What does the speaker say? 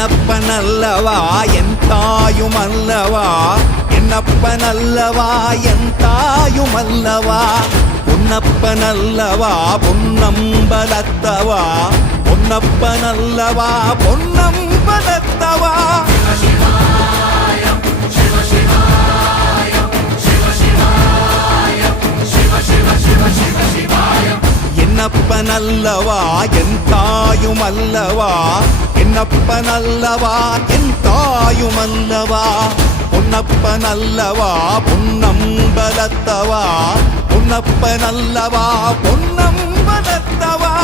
என்னப்பனல்லவா என் தாயுமல்லவா, என்னப்பனல்லவா என் தாயுமல்லவா, பொன்னப்பனல்லவா பொன்னம்பலத்தவா, பொன்னப்பனல்லவா பொன்னம்பலத்தவா. என்னப்பனல்லவா என் தாயுமல்லவா, என்னப்பனல்லவா என் தாயுமல்லவா, பொன்னப்பனல்லவா பொன்னம்பலத்தவா, பொன்னப்பனல்லவா பொன்னம்பலத்தவா.